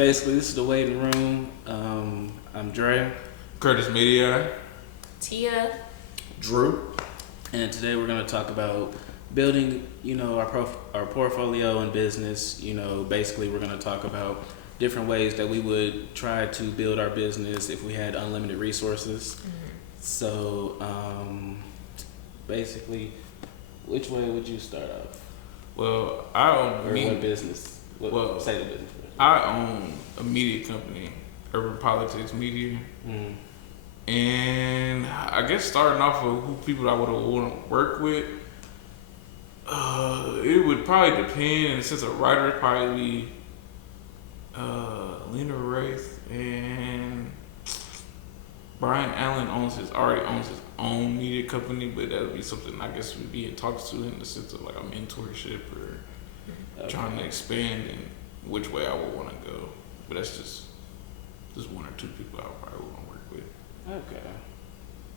Basically, this is the waiting room. I'm Dre. Trew Media. Teaira. Drew. And today we're going to talk about building, our portfolio and business. Basically we're going to talk about different ways that we would try to build our business if we had unlimited resources. Mm-hmm. So, basically, which way would you start off? Well, I own what business? Say the business. I own a media company, Urban Politics Media. Mm. And I guess starting off with who people I would want to work with, it would probably depend. And since a writer, it'd probably be Lena Wraith, and Brian Allen already owns his own media company, but that would be something I guess we'd be in talks to in the sense of like a mentorship or trying to expand in which way I would want to go. But that's just one or two people I probably want to work with. Okay.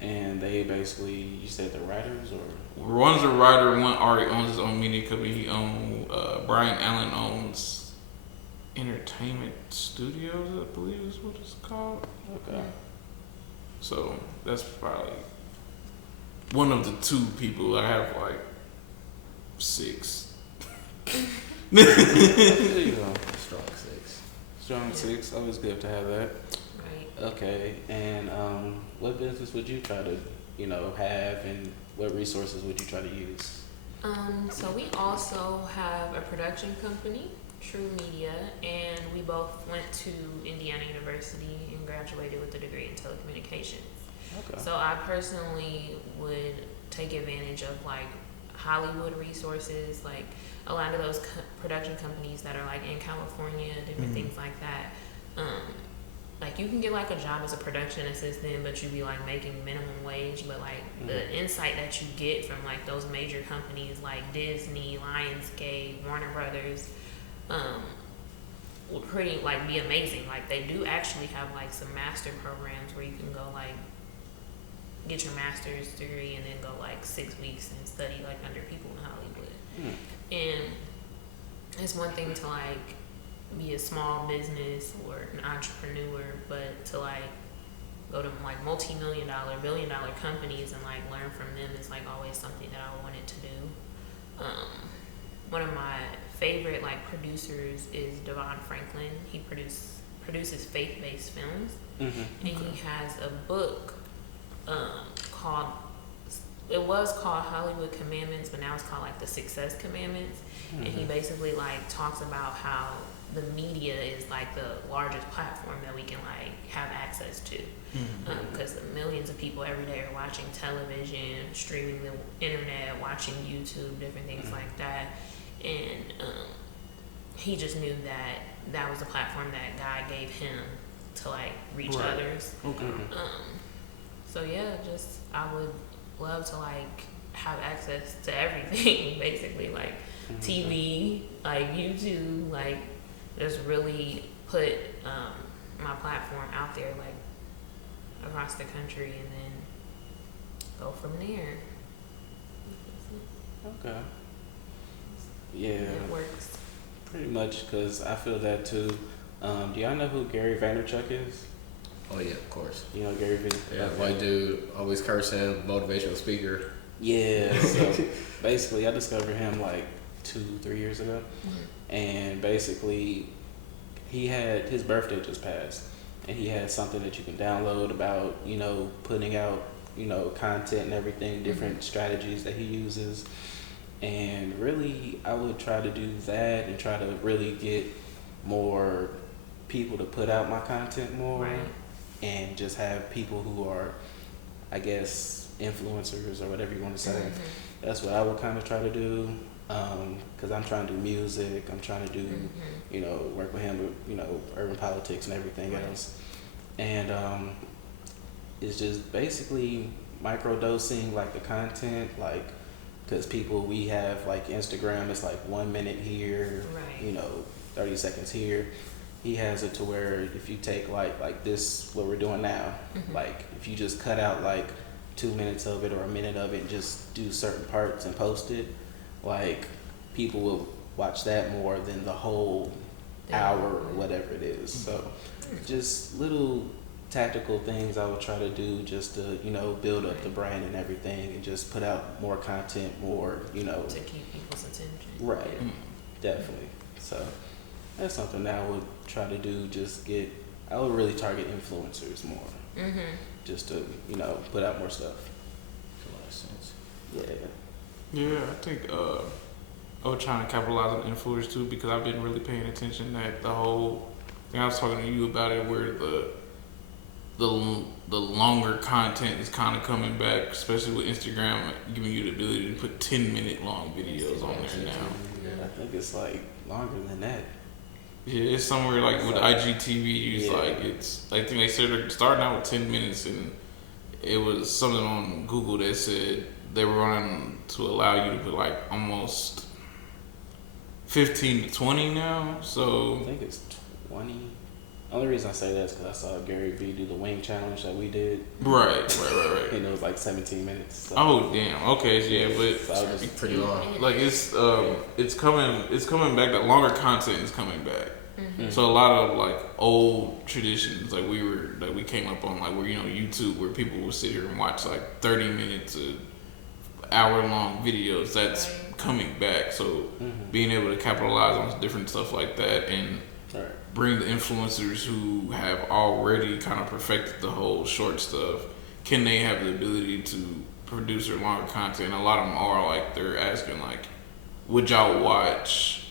And they basically, you said the writers, or? One's a writer, one already owns his own media company. Brian Allen owns Entertainment Studios, I believe is what it's called. Okay. So that's probably one of the two people. I have like 6. There you go. Strong 6. Always good to have that. Right. Okay. And what business would you try to, have, and what resources would you try to use? So we also have a production company, Trew Media, and we both went to Indiana University and graduated with a degree in telecommunications. Okay. So I personally would take advantage of like Hollywood resources, like a lot of those production companies that are like in California, different things like that. Like you can get like a job as a production assistant, but you'd be like making minimum wage. But like the insight that you get from like those major companies like Disney, Lionsgate, Warner Brothers, will pretty like be amazing. Like they do actually have like some master programs where you can go like get your master's degree and then go like 6 weeks and study like under people in Hollywood. And it's one thing to like be a small business or an entrepreneur, but to like go to like multi-million-dollar, billion-dollar companies and like learn from them is like always something that I wanted to do. One of my favorite like producers is Devon Franklin. He produces faith-based films, and he has a book called. It was called Hollywood Commandments, but now it's called like the Success Commandments. And he basically like talks about how the media is like the largest platform that we can like have access to, because millions of people every day are watching television, streaming the internet, watching YouTube, different things like that. And he just knew that was the platform that God gave him to like reach others. Okay. So yeah, just I would love to like have access to everything, basically like TV, like YouTube, like just really put my platform out there like across the country and then go from there. Okay. Yeah. It works. Pretty much, because I feel that too. Do y'all know who Gary Vaynerchuk is? Oh yeah, of course. You know Gary Vee? Yeah, white dude, always cursing, motivational speaker. Yeah, so basically I discovered him like 2-3 years ago. And basically he had, his birthday just passed, and he had something that you can download about, putting out, content and everything, different strategies that he uses. And really I would try to do that and try to really get more people to put out my content more. Right. And just have people who are, I guess, influencers or whatever you want to say. That's what I would kind of try to do, because I'm trying to do music. I'm trying to do, work with him with, urban politics and everything else. And it's just basically microdosing like the content, like, because we have like Instagram, it's like 1 minute here, 30 seconds here. He has it to where if you take like this, what we're doing now, like if you just cut out like 2 minutes of it or a minute of it and just do certain parts and post it, like people will watch that more than the whole hour or whatever it is. So just little tactical things I would try to do just to, build up the brand and everything, and just put out more content, more, to keep people's attention. Right. Definitely. So that's something that I would try to do. I would really target influencers more. Just to, put out more stuff. Makes a lot of sense. Yeah, I think I was trying to capitalize on influencers too, because I've been really paying attention that the whole thing I was talking to you about it, where the longer content is kind of coming back, especially with Instagram giving you the ability to put 10-minute long videos on there now. I think it's like longer than that. Yeah, it's somewhere like with IGTV, it's I think they said they're starting out with 10 minutes, and it was something on Google that said they were going to allow you to put like almost 15 to 20 now. So I think it's 20. Only reason I say that is because I saw Gary Vee do the wing challenge that we did. Right. And it was like 17 minutes. So. Oh damn. Okay, yeah, but so I was just Pretty long. like it's coming back. That longer content is coming back. So a lot of like old traditions, like we came up on, like where YouTube, where people would sit here and watch like 30 minutes of hour-long videos. That's coming back. So being able to capitalize on different stuff like that, and bring the influencers who have already kind of perfected the whole short stuff, can they have the ability to produce their longer content? A lot of them are like, they're asking like, would y'all watch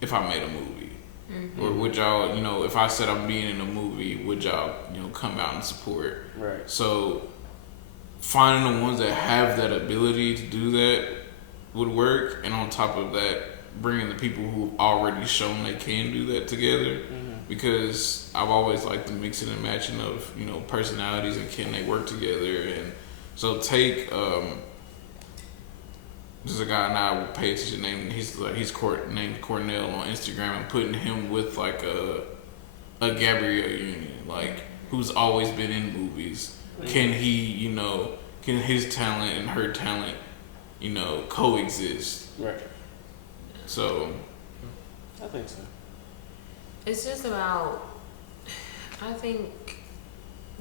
if I made a movie? Or would y'all, if I said I'm being in a movie, would y'all, come out and support? Right. So finding the ones that have that ability to do that would work, and on top of that, bringing the people who've already shown they can do that together. Because I've always liked the mixing and matching of personalities, and can they work together. And so take there's a guy now I pay attention named he's named Cornell on Instagram, and putting him with like a Gabrielle Union, like who's always been in movies. Can he can his talent and her talent coexist? Right. So I think so. It's just about, I think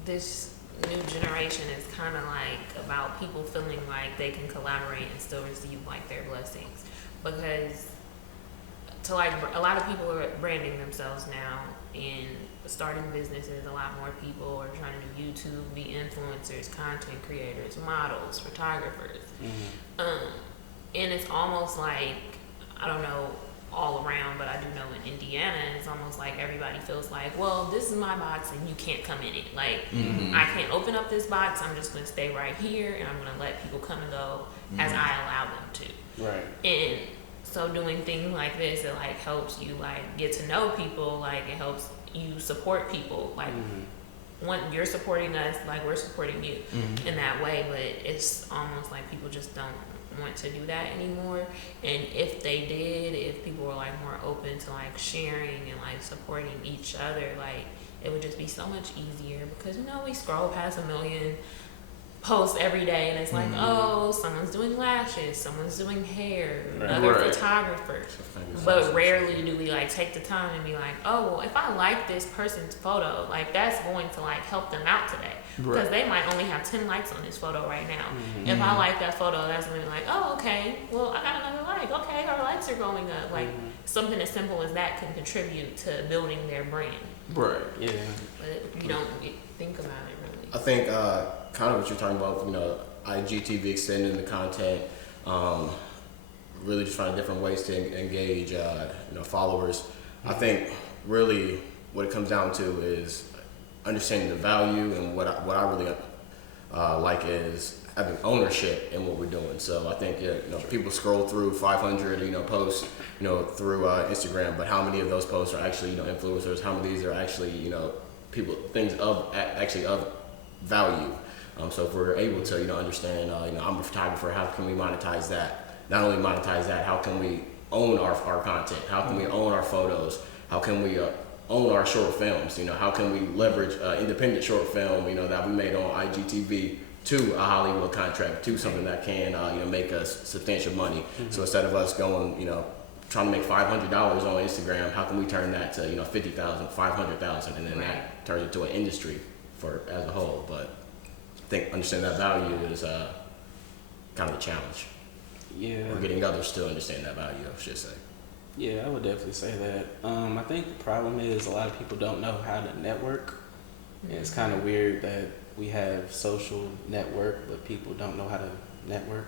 this new generation is kind of like about people feeling like they can collaborate and still receive like their blessings, because to like a lot of people are branding themselves now and starting businesses. A lot more people are trying to do YouTube, be influencers, content creators, models, photographers. And it's almost like, I don't know all around, but I do know in Indiana, it's almost like everybody feels like, well, this is my box and you can't come in it. Like, I can't open up this box. I'm just going to stay right here, and I'm going to let people come and go as I allow them to. Right. And so doing things like this, it like helps you like get to know people. Like, it helps you support people. Like, when you're supporting us, like we're supporting you in that way. But it's almost like people just don't want to do that anymore. And if they did, if people were like more open to like sharing and like supporting each other, like it would just be so much easier. Because we scroll past 1 million posts every day, and it's like, oh, someone's doing lashes, someone's doing hair, another photographer. But rarely do we like take the time and be like, oh, well, if I like this person's photo, like that's going to like help them out today. Because they might only have 10 likes on this photo right now. If I like that photo, that's going to be like, oh, okay, well, I got another like. Okay, our likes are going up. Like, something as simple as that can contribute to building their brand. Right. Yeah. But you don't think about it really. I think kind of what you're talking about, IGTV extending the content, really just finding different ways to engage, followers. I think really what it comes down to is understanding the value, and what I really like is having ownership in what we're doing. So I think people scroll through 500 posts through Instagram, but how many of those posts are actually influencers? How many of these are actually things of value? So if we're able to understand, I'm a photographer, how can we monetize that? Not only monetize that, how can we own our content? How can we own our photos? How can we own our short films? How can we leverage independent short film that we made on IGTV to a Hollywood contract, to something that can make us substantial money? So instead of us going trying to make $500 on Instagram. How can we turn that to 50,000, 500,000, and then that turns into an industry for as a whole? But I think understanding that value is kind of a challenge. Yeah. Or getting others to understand that value, I should say. Yeah, I would definitely say that. I think the problem is a lot of people don't know how to network. And it's kind of weird that we have social network, but people don't know how to network.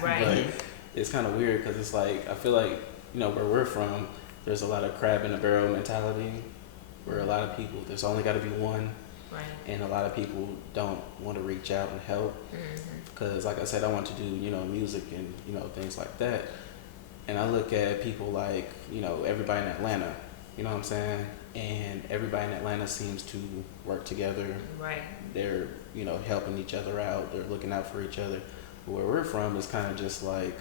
Right. But it's kind of weird because it's like, I feel like, where we're from, there's a lot of crab in a barrel mentality where a lot of people, there's only got to be one. Right. And a lot of people don't want to reach out and help. Because, like I said, I want to do, music and, things like that. And I look at people like, everybody in Atlanta, you know what I'm saying? And everybody in Atlanta seems to work together. Right. They're, helping each other out. They're looking out for each other. But where we're from is kind of just like,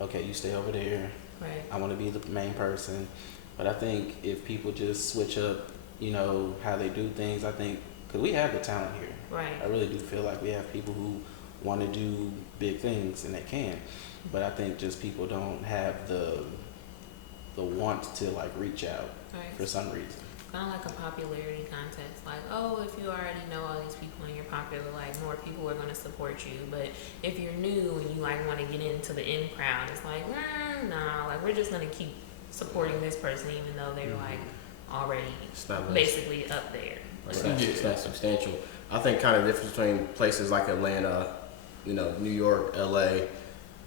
okay, you stay over there. Right. I want to be the main person. But I think if people just switch up, how they do things, I think, because we have the talent here. Right. I really do feel like we have people who want to do big things, and they can. But I think just people don't have the want to like reach out for some reason. Kind of like a popularity contest. Like, oh, if you already know all these people and you're popular, like more people are going to support you. But if you're new and you like want to get into the in crowd, it's like, nah, like we're just going to keep supporting this person even though they're like already basically up there. It's not substantial. I think kind of the difference between places like Atlanta, New York, LA,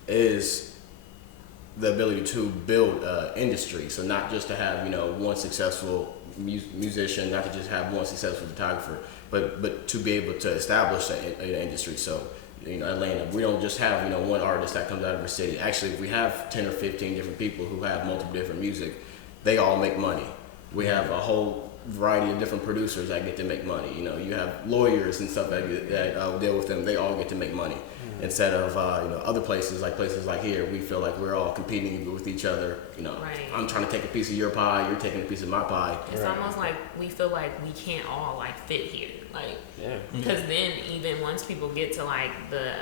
is the ability to build industry. So not just to have one successful musician, not to just have one successful photographer, but to be able to establish an industry. So Atlanta, we don't just have one artist that comes out of the city. Actually, if we have 10 or 15 different people who have multiple different music, they all make money. We have a whole variety of different producers that get to make money. You have lawyers and stuff that deal with them. They all get to make money. Instead of other places like here, we feel like we're all competing with each other. Right. I'm trying to take a piece of your pie, you're taking a piece of my pie. It's almost like we feel like we can't all like fit here, like because then even once people get to like the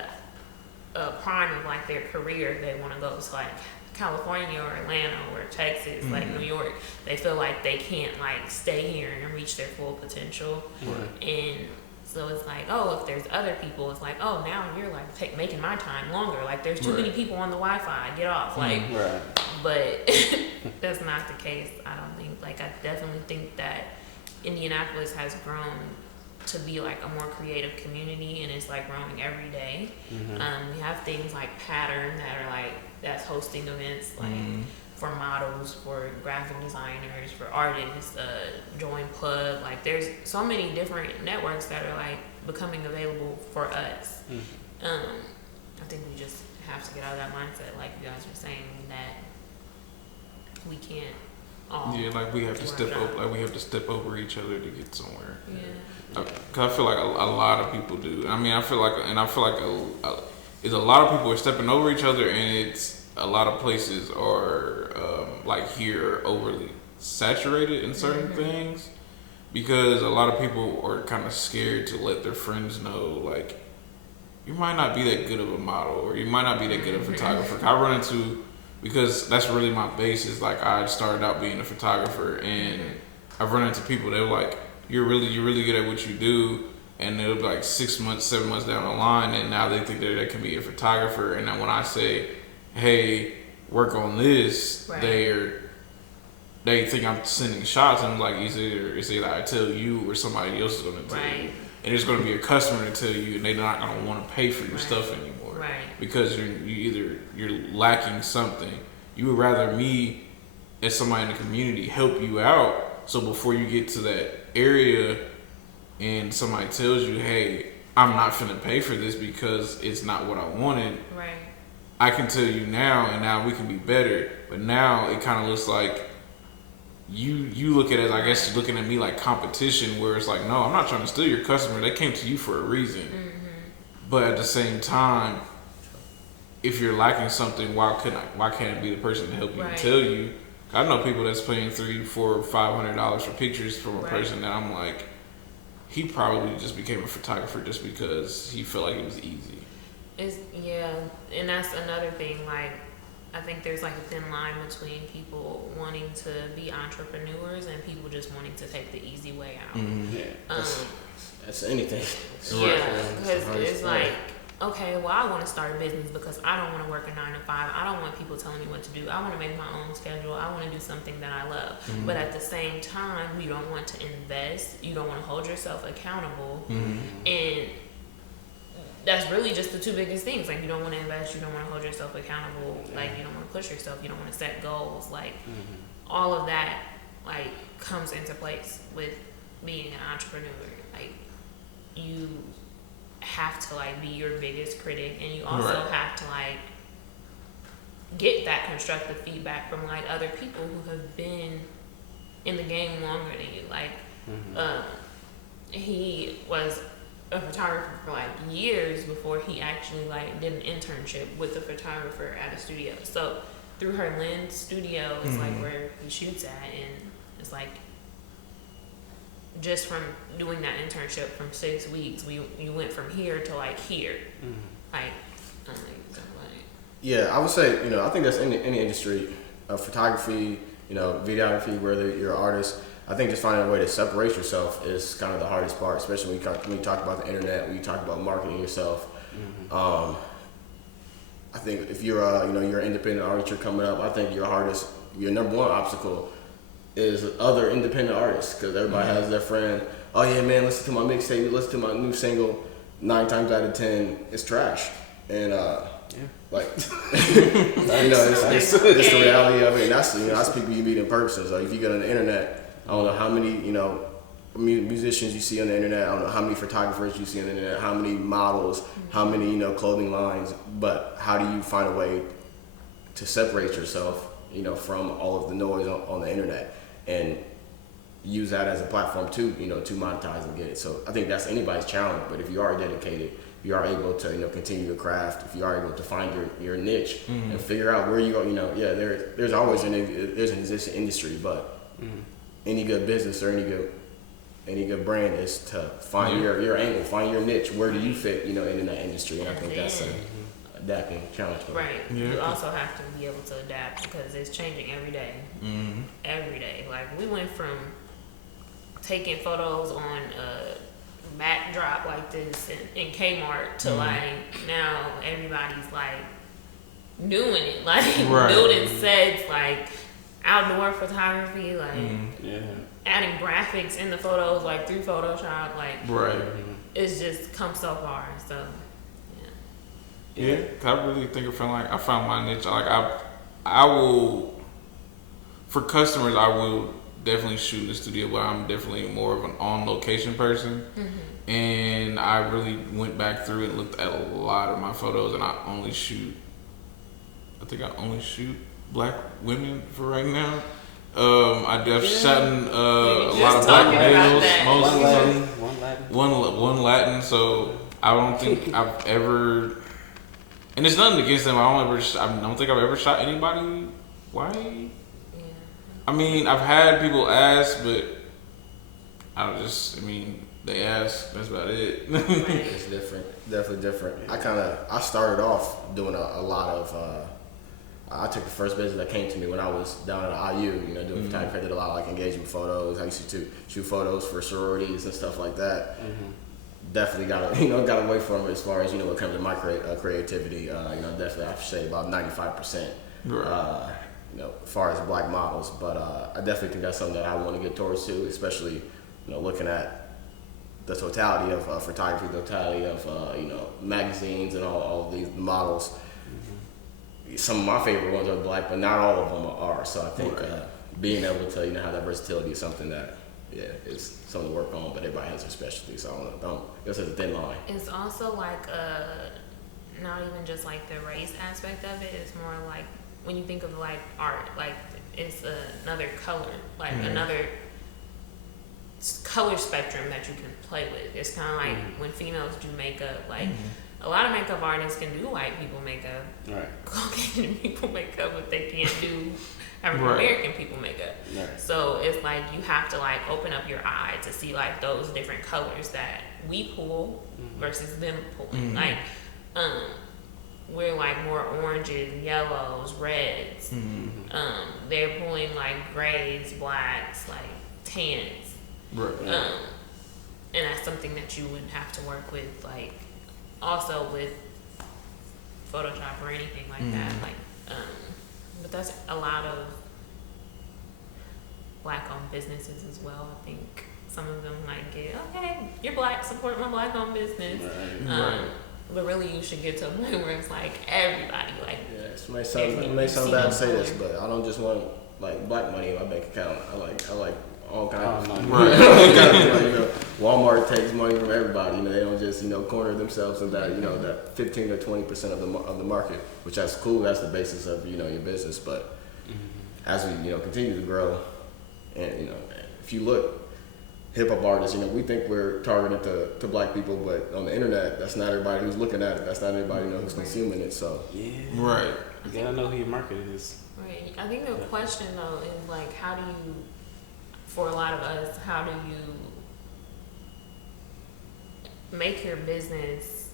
prime of like their career, they want to go to like California or Atlanta or Texas, like New York. They feel like they can't like stay here and reach their full potential, and so it's like, oh, if there's other people, it's like, oh, now you're like making my time longer. Like there's too many people on the Wi-Fi. Get off. Like, but that's not the case. I don't think. Like I definitely think that Indianapolis has grown to be like a more creative community, and it's like growing every day. We have things like Pattern that are like that's hosting events like for models, for graphic designers, for artists, Join Plug. Like there's so many different networks that are like becoming available for us. I think we just have to get out of that mindset, like you guys were saying, that we can't all like we have to step up, like we have to step over each other to get somewhere. Cause I feel like a lot of people do. I mean, I feel like it's a lot of people are stepping over each other, and it's a lot of places are like here overly saturated in certain things because a lot of people are kind of scared to let their friends know, like, you might not be that good of a model or you might not be that good of a photographer. I run into, because that's really my basis, like I started out being a photographer, and I've run into people that are like, you're really good at what you do, and it'll be like 6 months, 7 months down the line, and now they think that they can be a photographer. And then when I say, hey, work on this, they think I'm sending shots, and I'm like, it's either I tell you or somebody else is going to tell you. And there's going to be a customer to tell you, and they're not going to want to pay for your stuff anymore. Because you're lacking something. You would rather me, as somebody in the community, help you out, so before you get to that area and somebody tells you, hey, I'm not finna pay for this because it's not what I wanted. I can tell you now, and now we can be better. But now it kind of looks like you look at it as, I guess, looking at me like competition, where it's like, no, I'm not trying to steal your customer. They came to you for a reason. But at the same time, if you're lacking something, why can't it be the person to help you and tell you? I know people that's paying $300, $400, $500 for pictures from a person that I'm like, he probably just became a photographer just because he felt like it was easy. And that's another thing. Like I think there's like a thin line between people wanting to be entrepreneurs and people just wanting to take the easy way out. Yeah. That's anything. Yeah, because it's like, okay, well, I want to start a business because I don't want to work a 9 to 5. I don't want people telling me what to do. I want to make my own schedule. I want to do something that I love. But at the same time, you don't want to invest. You don't want to hold yourself accountable. And that's really just the two biggest things. Like, you don't want to invest. You don't want to hold yourself accountable. Like, you don't want to push yourself. You don't want to set goals. Like, all of that, like, comes into place with being an entrepreneur. Like, you have to like be your biggest critic, and you also have to like get that constructive feedback from like other people who have been in the game longer than you. Like he was a photographer for like years before he actually like did an internship with a photographer at a studio. So through her lens studio is like where he shoots at, and it's like just from doing that internship from 6 weeks, you went from here to like here. Like, yeah, I would say, I think that's in any industry of photography, videography, whether you're an artist. I think just finding a way to separate yourself is kind of the hardest part, especially when you talk about the internet, when you talk about marketing yourself. I think if you're you're an independent artist, you're coming up, I think your number one obstacle is other independent artists, because everybody has their friend. Oh yeah, man, listen to my mixtape, listen to my new single. 9 times out of 10, it's trash, and it's the reality of it. And that's people you meet in person. So if you get on the internet, I don't know how many musicians you see on the internet. I don't know how many photographers you see on the internet, how many models, how many clothing lines. But how do you find a way to separate yourself, from all of the noise on the internet, and use that as a platform to monetize and get it. So I think that's anybody's challenge. But if you are dedicated, you are able to continue your craft. If you are able to find your niche and figure out where you go, there's always there's an existing industry, but any good business or any good brand is to find your angle, find your niche. Where do you fit in that industry? And I think that's adapting challenge. Right. Yeah. You also have to be able to adapt because it's changing every day. Every day. Like, we went from taking photos on a backdrop like this in Kmart to like now everybody's like doing it, like building sets, like outdoor photography, like adding graphics in the photos, like through Photoshop, like it's just come so far. So yeah, I really think I found my niche. Like I will, for customers, I will definitely shoot in the studio, but I'm definitely more of an on-location person. And I really went back through and looked at a lot of my photos, and I only shoot black women for right now. I definitely shot in a lot of black males, mostly. One Latin. So I don't think I've ever, and it's nothing against them. I don't think I've ever shot anybody white. I mean, I've had people ask, but they ask. That's about it. It's different, definitely different. I started off doing a lot of. I took the first business that came to me when I was down at IU. Doing photography. I did a lot of like engagement photos. I used to shoot photos for sororities and stuff like that. Definitely got away from it as far as when it comes to my creativity. Definitely I should say about 95%. As far as black models, but I definitely think that's something that I want to get towards too, especially looking at the totality of photography, the totality of magazines and all of these models. Some of my favorite ones are black, but not all of them are. So I think being able to have that versatility is something that is something to work on. But everybody has their specialty, so I don't guess it's a thin line. It's also like not even just like the race aspect of it. It's more like when you think of like art, like it's another color, like another color spectrum that you can play with. It's kind of like when females do makeup, like a lot of makeup artists can do white people makeup, Caucasian people makeup, but they can't do African American people makeup. So it's like you have to like open up your eye to see like those different colors that we pull versus them pulling. Like we're like more oranges, yellows, reds. They're pulling like grays, blacks, like tans. Right. And that's something that you would have to work with, like also with Photoshop or anything like that. Like, but that's a lot of black-owned businesses as well. I think some of them might get, okay, you're black, support my black-owned business. Right. But really, you should get to a point where it's like everybody, like. Yeah, it may sound bad to say this, but I don't just want like black money in my bank account. I like all kinds of money. Right. You know, Walmart takes money from everybody. You know, they don't just corner themselves in that that 15 or 20% of the market, which that's cool. That's the basis of your business. But as we continue to grow, and if you look. Hip hop artists, we think we're targeted to black people, but on the internet, that's not everybody who's looking at it. That's not everybody who's consuming it. So right, you gotta know who your market is. Right. I think the question though is like, how do you, for a lot of us, how do you make your business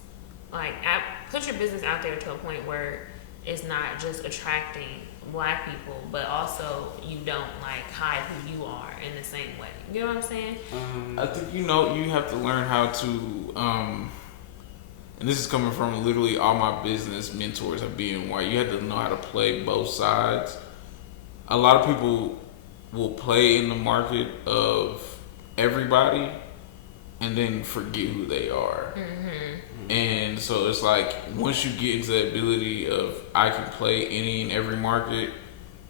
put your business out there to a point where it's not just attracting black people, but also you don't hide who you are in the same way. You know what I'm saying? I think you have to learn how to and this is coming from literally all my business mentors of being white. You have to know how to play both sides. A lot of people will play in the market of everybody and then forget who they are. And so it's like, once you get into the ability of I can play any and every market,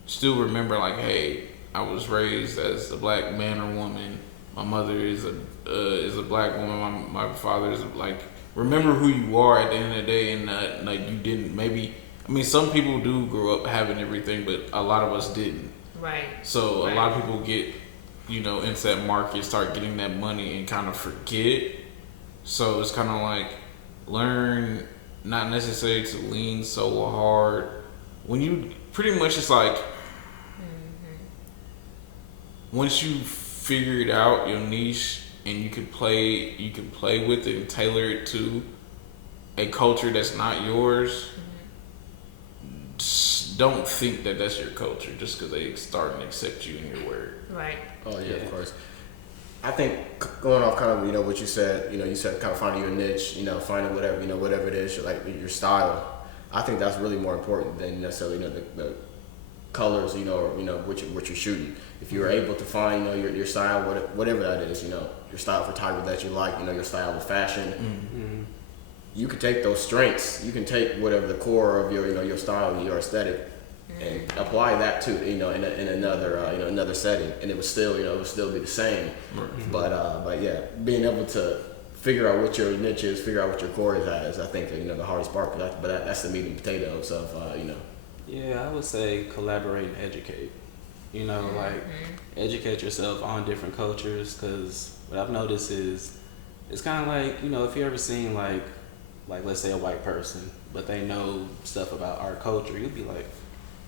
still remember hey, I was raised as a black man or woman. My mother is a black woman. My father is remember who you are at the end of the day, and you didn't. Maybe some people do grow up having everything, but a lot of us didn't. Right. So a lot of people get into that market, start getting that money, and kind of forget. So it's kind of learn not necessarily to lean so hard when you pretty much it's once you figured out your niche and you can play with it and tailor it to a culture that's not yours. Just don't think that that's your culture just because they start and accept you in your word. Right. Oh yeah, of course. I think going off kind of what you said, you said kind of finding your niche, finding whatever it is, your style. I think that's really more important than necessarily the colors, or what you're shooting. If you're able to find your style, whatever that is, your style of photography that you like, your style of fashion. You can take those strengths, you can take whatever the core of your style, your aesthetic, and apply that to in another another setting, and it would still be the same. But yeah, being able to figure out what your niche is, figure out what your core is I think the hardest part. But that's the meat and potatoes of Yeah, I would say collaborate and educate. Educate yourself on different cultures, because what I've noticed is it's kind of if you ever seen like let's say a white person, but they know stuff about our culture, you'll be like,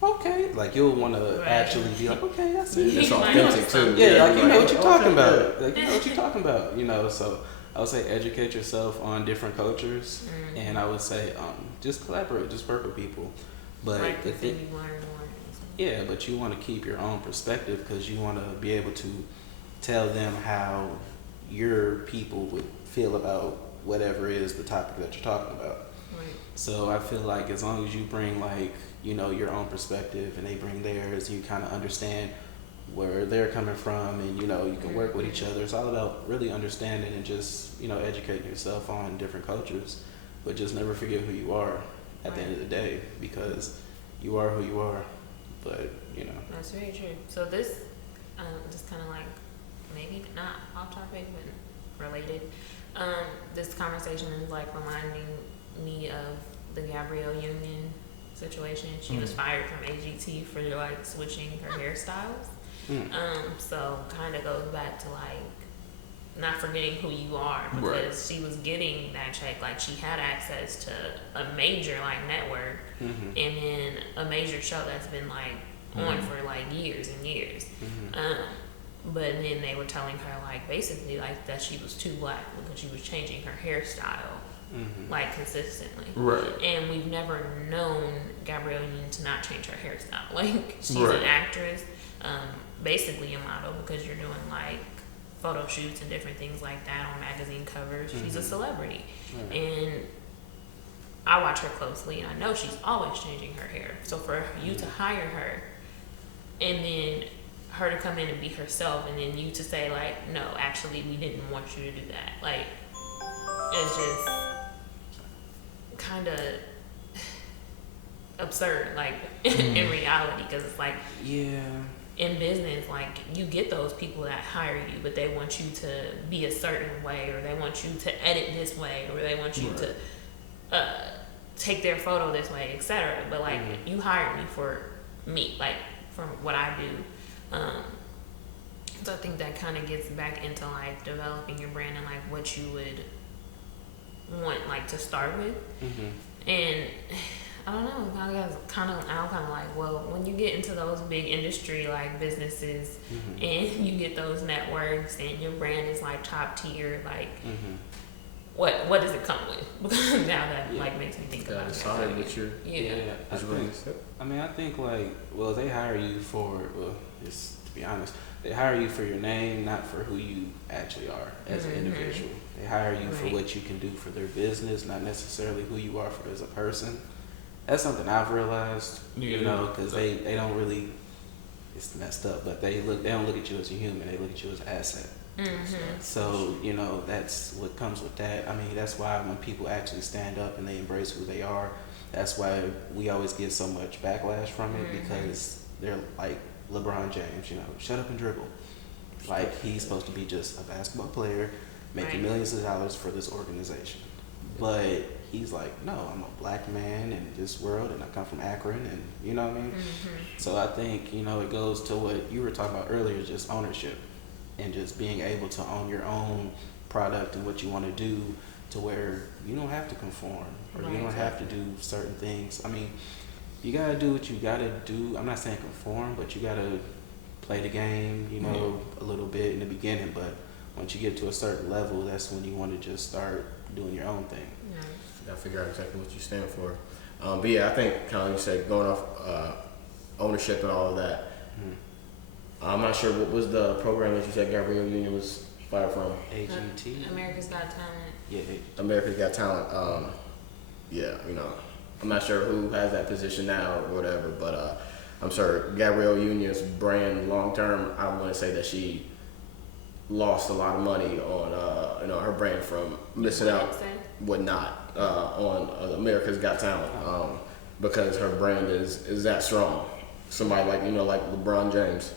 okay, you'll want to actually be like, okay, I see. It's authentic too. Yeah, you know what you're talking about. You know what you're talking about. So I would say educate yourself on different cultures, and I would say just collaborate, just work with people. But but you want to keep your own perspective, because you want to be able to tell them how your people would feel about whatever is the topic that you're talking about. Right. So I feel as long as you bring your own perspective and they bring theirs, you kind of understand where they're coming from, and you can work with each other. It's all about really understanding and just educating yourself on different cultures, but just never forget who you are at the end of the day, because you are who you are. But that's very true. So this just kind of maybe not off topic but related, this conversation is reminding me of the Gabrielle Union situation. She was fired from AGT for switching her hairstyles. So kind of goes back to not forgetting who you are, because she was getting that check. She had access to a major network, and then a major show that's been on for years and years. But then they were telling her basically that she was too black because she was changing her hairstyle like consistently. Right. And we've never known Gabrielle Union to not change her hairstyle. Like, she's Right. an actress, basically a model, because you're doing like photo shoots and different things like that on magazine covers. She's a celebrity. And I watch her closely, and I know she's always changing her hair. So for you to hire her, and then her to come in and be herself, and then you to say like, no, actually, we didn't want you to do that. Like, it's just kind of absurd, like in reality, because it's like, in business, like, you get those people that hire you, but they want you to be a certain way, or they want you to edit this way, or they want you to take their photo this way, etc. But like, you hired me for me, like, from what I do. So I think that kind of gets back into like developing your brand and like what you would want like to start with. And I don't know, I'm kind of like, well, when you get into those big industry like businesses and you get those networks and your brand is like top tier, like what does it come with? Because now that like makes me think about it. I think like, well, they hire you for, well, just to be honest, they hire you for your name, not for who you actually are as an individual. They hire you for what you can do for their business, not necessarily who you are as a person. That's something I've realized, you know, because they don't really, it's messed up, but they don't look at you as a human, they look at you as an asset. So, you know, that's what comes with that. I mean, that's why when people actually stand up and they embrace who they are, that's why we always get so much backlash from it, because they're like LeBron James, you know, shut up and dribble. Like, he's supposed to be just a basketball player making millions of dollars for this organization. But he's like, no, I'm a black man in this world, and I come from Akron, and you know what I mean? So I think, you know, it goes to what you were talking about earlier, just ownership, and just being able to own your own product and what you want to do, to where you don't have to conform, or you don't have to do certain things. I mean, you gotta do what you gotta do. I'm not saying conform, but you gotta play the game, you know, a little bit in the beginning, but once you get to a certain level, that's when you want to just start doing your own thing. You gotta figure out exactly what you stand for. But yeah, I think kind of like you said, going off ownership and all of that. I'm not sure what was the program that you said Gabrielle Union was fired from. AGT. America's Got Talent. Yeah. America's Got Talent. Yeah, you know, I'm not sure who has that position now or whatever, but I'm sure Gabrielle Union's brand long term, I want to say that she lost a lot of money on you know, her brand from missing out on America's Got Talent, because her brand is that strong. Somebody like, you know, like LeBron James,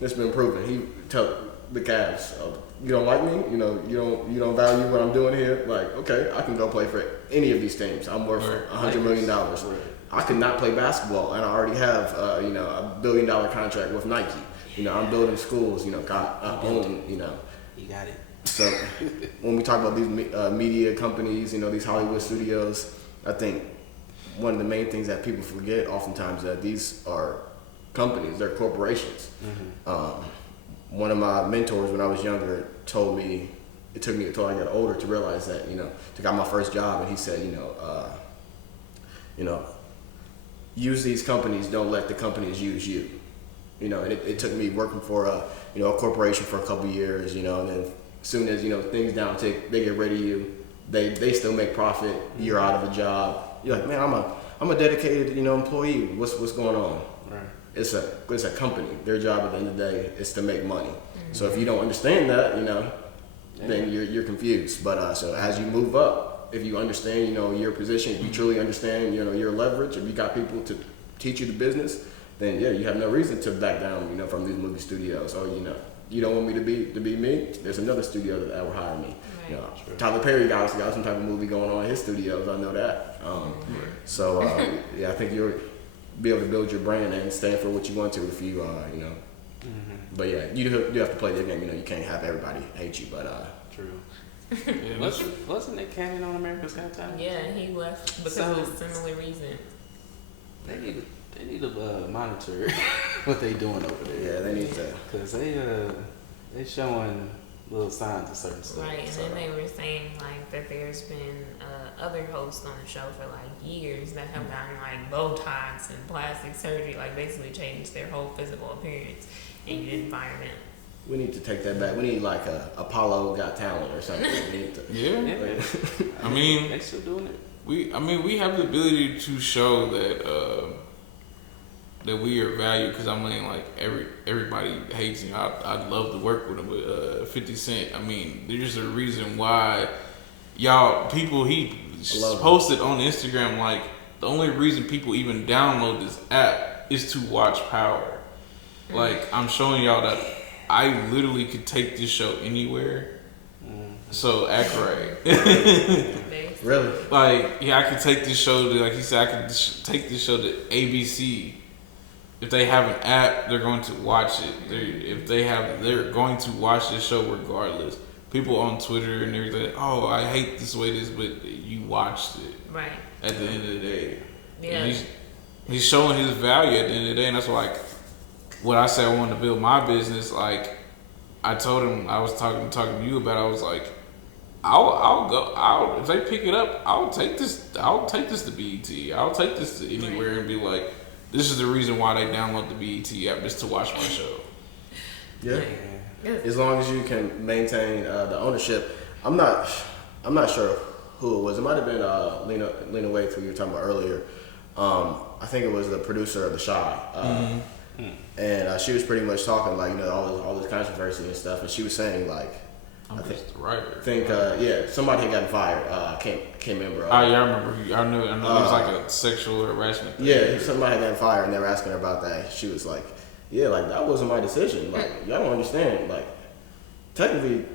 it's been proven. He tell the Cavs, you don't like me, you know, you don't value what I'm doing here. Like, okay, I can go play for any of these teams. I'm worth $100 million. I could not play basketball, and I already have you know, a $1 billion contract with Nike. You know, I'm building schools. You know, you know. You got it. So when we talk about these media companies, you know, these Hollywood studios, I think one of the main things that people forget oftentimes that these are companies, they're corporations. One of my mentors when I was younger told me, it took me until I got older to realize that, you know, I got my first job, and he said, you know, use these companies, don't let the companies use you. You know, and it took me working for a corporation for a couple of years, you know, and then as soon as, you know, things downtick, they get rid of you, they still make profit, you're out of a job. You're like, man, I'm a dedicated, you know, employee. What's going on? Right. It's a company. Their job at the end of the day is to make money. So if you don't understand that, you know, then you're confused. But so as you move up, if you understand, you know, your position, if you truly understand, you know, your leverage, if you got people to teach you the business, then yeah, you have no reason to back down, you know, from these movie studios. Or, you know, you don't want me to be me, there's another studio that will hire me. You know, Tyler Perry got some type of movie going on in his studios, I know that. So yeah, I think you'll be able to build your brand and stand for what you want to if you you know. But yeah, you have to play the game. You know, you can't have everybody hate you. But true. Wasn't Nick Cannon on America's Got Talent? Yeah, he left because of a similar reason. They need to monitor what they doing over there. Yeah, they need to, because they showing little signs of certain stuff. Right, and So, then they were saying like that there's been other hosts on the show for like years that have gotten like Botox and plastic surgery, like basically changed their whole physical appearance, and you didn't fire them. We need to take that back. We need like a Apollo Got Talent or something. We need to, Yeah. I mean, they still doing it. we have the ability to show that that we are valued, because I mean, like everybody hates him. I'd love to work with him, but 50 Cent. I mean, there's a reason why he posted on Instagram like the only reason people even download this app is to watch Power. Like, I'm showing y'all that I literally could take this show anywhere. So act right. really? Like, yeah, I could take this show to, like he said, I could take this show to ABC. If they have an app, they're going to watch it. They're going to watch this show regardless. People on Twitter and everything, oh, I hate this way this, but you watched it. Right. At the end of the day. Yeah. And he's showing his value at the end of the day, and that's why, like, when I said I wanted to build my business, like, I told him, I was talking to you about it, I was like, I'll if they pick it up, I'll take this to BET. I'll take this to anywhere and be like, this is the reason why they download the BET app, just to watch my show. Yeah. As long as you can maintain the ownership. I'm not sure who it was. It might have been Lena Waithe, who you were talking about earlier. I think it was the producer of The Chi. And she was pretty much talking like, all this controversy and stuff, and she was saying like, I'm just the writer. Somebody had gotten fired. Can't remember. Oh yeah, I remember. I knew it was like a sexual harassment thing. Yeah, somebody had gotten fired, and they were asking her about that. She was like, "Yeah, like that wasn't my decision. Like y'all don't understand. Like technically,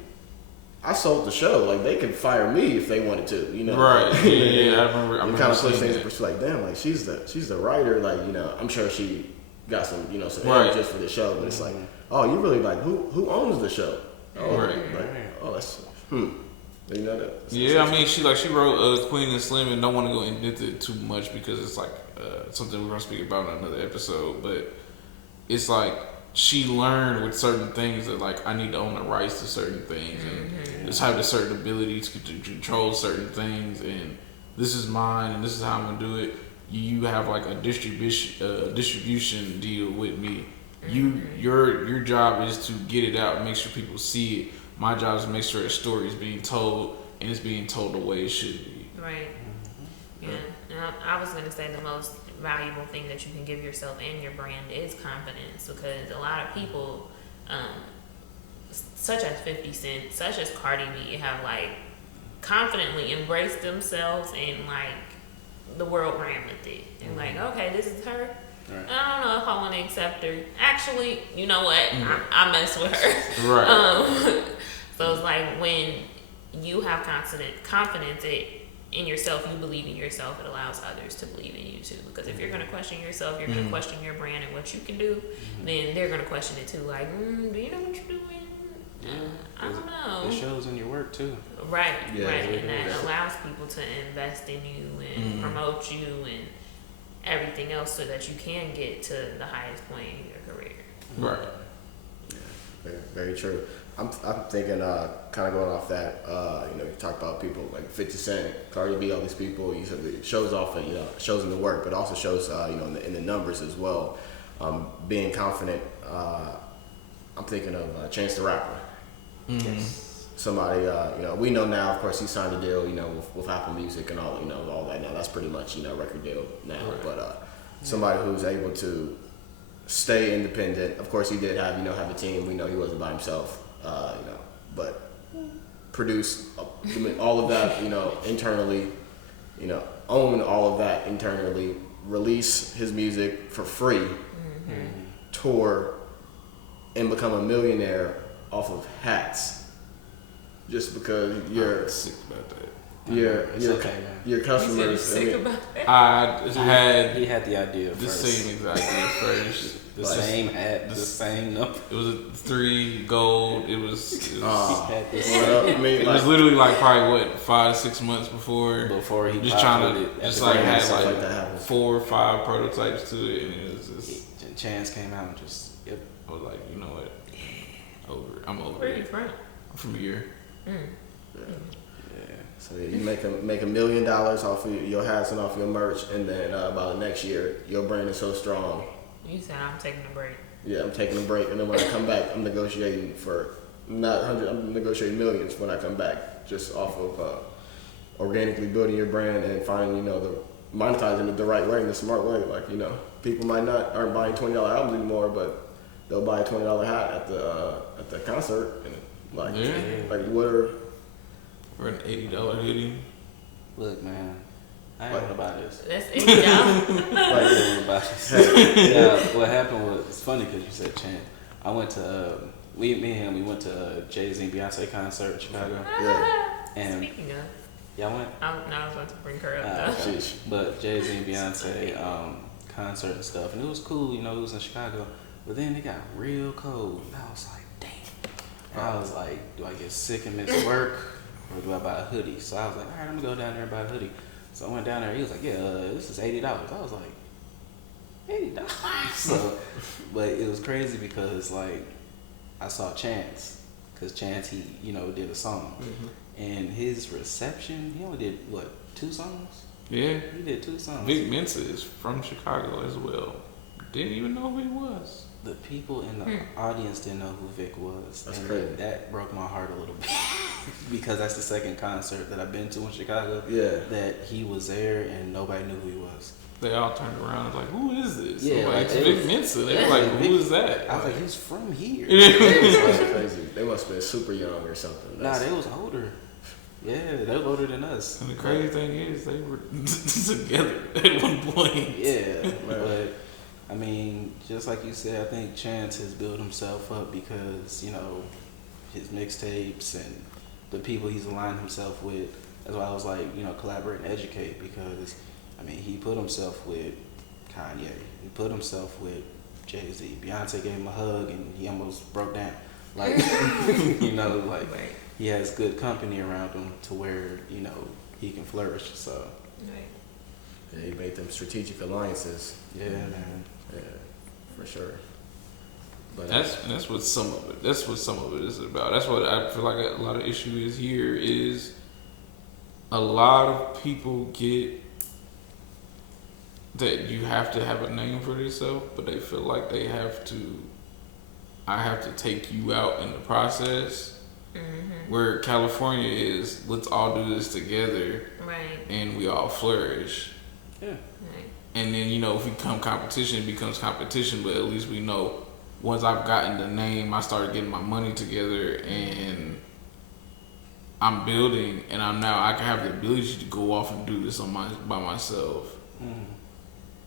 I sold the show. Like they could fire me if they wanted to. Right? Yeah. I remember. You kind of push things in perspective. Like, damn, like she's the writer. Like I'm sure she got some some images for the show, but it's like, oh, you really like who owns the show? Oh, right. That's You know that? Yeah, I mean, she wrote Queen and Slim, and don't want to go into it too much because it's like something we're gonna speak about in another episode. But it's like she learned with certain things that like I need to own the rights to certain things, and just have the certain ability to control certain things, and this is mine, and this is how I'm gonna do it. You have like a distribution deal with me. Your job is to get it out and make sure people see it. My job is to make sure the story is being told, and it's being told the way it should be. Right. Yeah. And I was gonna say the most valuable thing that you can give yourself and your brand is confidence, because a lot of people, such as 50 Cent, such as Cardi B, have like confidently embraced themselves, and like the world ran with it. And like, okay, this is her. Right. I don't know if I want to accept her. Actually, you know what? I mess with her. Right. So it's like when you have confidence in yourself, you believe in yourself, it allows others to believe in you too. Because if you're going to question yourself, you're going to question your brand and what you can do, then they're going to question it too. Like, do you know what you're doing? I don't know. It shows in your work too. Right, right. And that allows people to invest in you and promote you and everything else so that you can get to the highest point in your career. Right. Yeah, very, very true. I'm thinking, kind of going off that, you talk about people like 50 Cent, Cardi B, all these people. You said it shows off, shows in the work, but also shows, in the numbers as well. Being confident. I'm thinking of Chance the Rapper. Yes. Somebody, we know now. Of course, he signed a deal, with Apple Music and all, all that. Now that's pretty much, record deal now. Right. But somebody who's able to stay independent. Of course, he did have, have a team. We know he wasn't by himself. But produce all of that, internally. Own all of that internally. Release his music for free. Tour and become a millionaire off of hats. Just because you're sick about that. Your customers. Sick about that. He had the idea the first. same exact idea first. The same hat, the same number. It was a 3 gold. It was it was literally like probably 5 to 6 months before he just trying to had like 4 or 5 prototypes to it, and it was just Chance came out and just I was like, you know what? I'm over Where are it. you from? from a year. Yeah. So you make $1 million off of your hats and off your merch, and then by the next year, your brand is so strong. You said I'm taking a break. Yeah, I'm taking a break, and then when I come back, I'm negotiating for not 100. I'm negotiating millions when I come back, just off of organically building your brand and finding, the monetizing it the right way, in the smart way. Like, people aren't buying $20 albums anymore, but they'll buy a $20 hat at the concert, and like what are or an $80 hoodie. Look, man, I ain't gonna buy this. That's $80. Yeah, what happened was, it's funny because you said Chan. I went to me and him. We went to Jay-Z and Beyonce concert in Chicago. Yeah. And Speaking of, y'all went? I was about to bring her up though. Okay. But Jay-Z and Beyonce concert and stuff, and it was cool. It was in Chicago. But then it got real cold, and I was like, damn. And I was like, do I get sick and miss work, or do I buy a hoodie? So I was like, all right, I'm gonna go down there and buy a hoodie. So I went down there. He was like, yeah, this is $80. I was like, $80. So, but it was crazy because like I saw Chance, because Chance he did a song, and his reception he only did what 2 songs. Yeah, he did 2 songs. Vic Mensa is from Chicago as well. Didn't even know who he was. The people in the audience didn't know who Vic was. That's and crazy. That broke my heart a little bit because that's the second concert that I've been to in Chicago. Yeah. That he was there and nobody knew who he was. They all turned around and was like, who is this? Yeah, like, like, it's Vic Mensa. They were like, who is that? I was like, he's from here. That's crazy. They must have been super young or something. Nah, they was older. Yeah, they was older than us. And the crazy thing is, they were together at one point. Yeah, but I mean, just like you said, I think Chance has built himself up because, his mixtapes and the people he's aligned himself with. That's why I was like, collaborate and educate, because, I mean, he put himself with Kanye. He put himself with Jay-Z. Beyonce gave him a hug and he almost broke down. Like, Right. he has good company around him to where, he can flourish, so. Right. Yeah, he made them strategic alliances. Yeah, man. Yeah, for sure. But That's what some of it. That's what some of it is about. That's what I feel like a lot of issue is here. Is a lot of people get that you have to have a name for yourself, but they feel like they have to. I have to take you out in the process. Where California is, let's all do this together, Right. and we all flourish. Yeah. Right. And then, if we become competition, it becomes competition, but at least we know once I've gotten the name, I started getting my money together and I'm building, and I can have the ability to go off and do this by myself.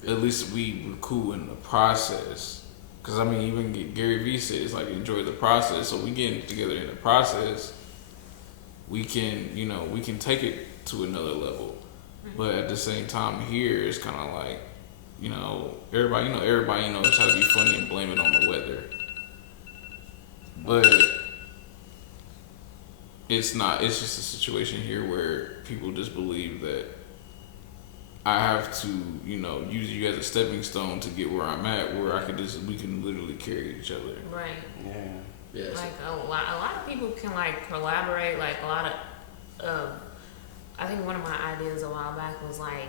At least we were cool in the process. Because, I mean, even Gary Vee says, like, enjoy the process. So we getting together in the process, we can, we can take it to another level. But at the same time here, it's kind of like, everybody try to be funny and blame it on the weather. But it's not. It's just a situation here where people just believe that I have to, use you as a stepping stone to get where I'm at, where we can literally carry each other. Right. Yeah. yes. Like a lot of people can like collaborate. Like a lot of, I think one of my ideas a while back was like,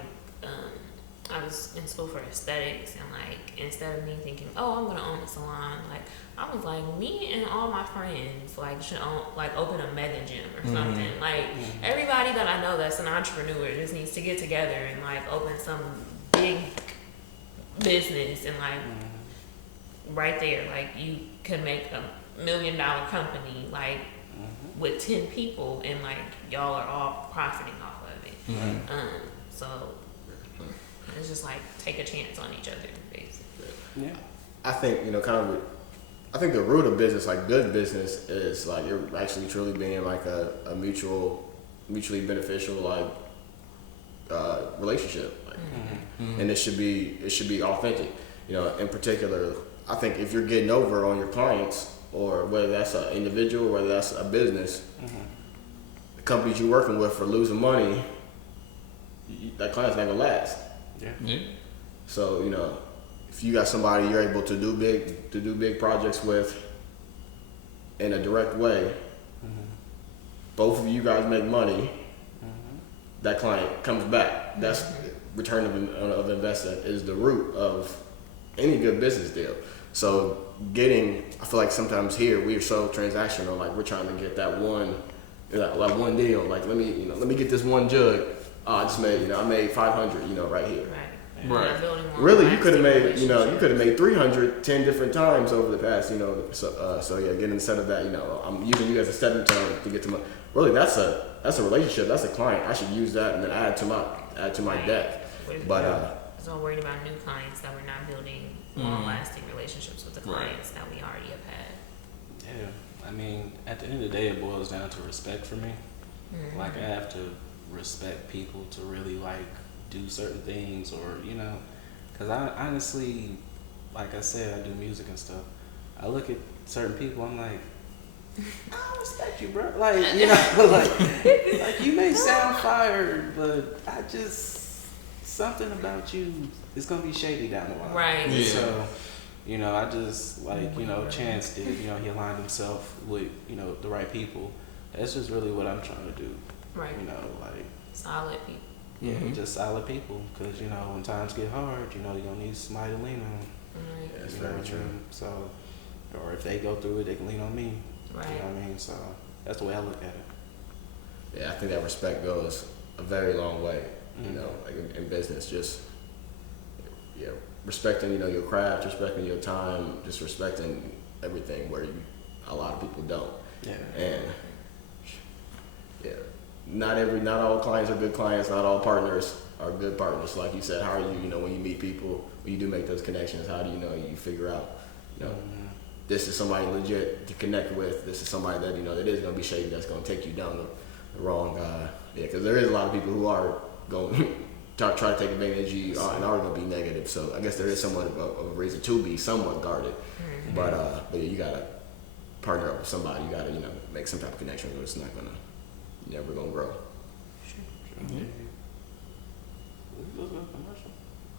I was in school for aesthetics, and like instead of me thinking, oh, I'm gonna own a salon, like I was like, me and all my friends like should open a mega gym or something. Like everybody that I know that's an entrepreneur just needs to get together and like open some big business, and like right there, like you could make $1 million company like with 10 people, and like y'all are all profiting off of it. So it's just like take a chance on each other, basically. Yeah. I think I think the root of business, like good business, is like you're actually truly being like a mutually beneficial like relationship, like, and it should be authentic. In particular, I think if you're getting over on your clients, or whether that's an individual, whether that's a business, the companies you're working with are losing money, that client's not gonna last. Yeah. So if you got somebody you're able to do big projects with in a direct way, both of you guys make money, that client comes back. That's return of investment is the root of any good business deal. So I feel like sometimes here we're so transactional, like we're trying to get that one deal. Like let me get this one jug. I just made, I made 500, right here. Right. Really, you could have made 300 10 different times over the past, So yeah, again, instead of that, I'm using you as a stepping stone to get to my. Really, that's a relationship. That's a client. I should use that and then add to my deck. But so worried about new clients that we're not building long-lasting relationships with the clients that we already have had. Yeah, I mean, at the end of the day, it boils down to respect for me. Like I have to respect people to really like do certain things, or because I honestly, like I said, I do music and stuff. I look at certain people, I'm like, I respect you, bro. Like like you may sound fired, but I just something about you is gonna be shady down the line. Right. Yeah. So, I just like Chance did. He aligned himself with the right people. That's just really what I'm trying to do. Right. Like solid people. Yeah, just solid people. Because when times get hard, you're gonna need somebody to lean on. Right. That's very true. So, or if they go through it, they can lean on me. Right. You know what I mean? So that's the way I look at it. Yeah, I think that respect goes a very long way. Like in business, just respecting your craft, respecting your time, just respecting everything where a lot of people don't. Yeah. And not all clients are good clients, not all partners are good partners. Like you said, how are you, when you meet people, when you do make those connections, how do you figure out, this is somebody legit to connect with, this is somebody that, that is going to be shady, that's going to take you down the wrong, because there is a lot of people who are going try to take advantage of you and are going to be negative. So I guess there is somewhat of a reason to be somewhat guarded. But you got to partner up with somebody. You got to, make some type of connection, or it's not going to, never going to grow.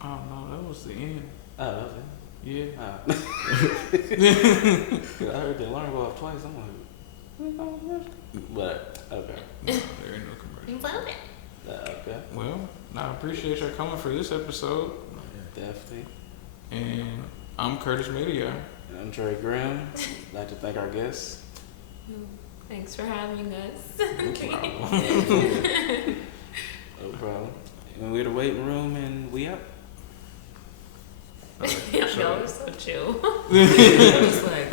Oh no, that was the end. Oh, that was it? Yeah. I heard they learn off twice. I'm like, but okay. No, there ain't no commercial. Okay. Well, I appreciate y'all coming for this episode. Definitely. And I'm Curtis Media. And I'm Trey Graham. I'd like to thank our guests. Thanks for having us. No problem. And we're the waiting room, and we up. Y'all are so chill. It's like,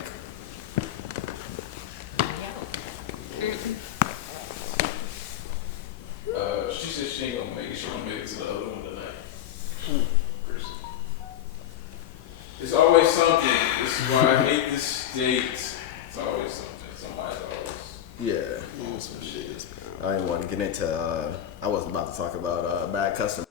she said she ain't gonna make it. She gonna make it to the other one tonight. It's always something. This is why I hate this date. It's always something. Somebody's always. Yeah. I didn't want to get into. I wasn't about to talk about bad customers.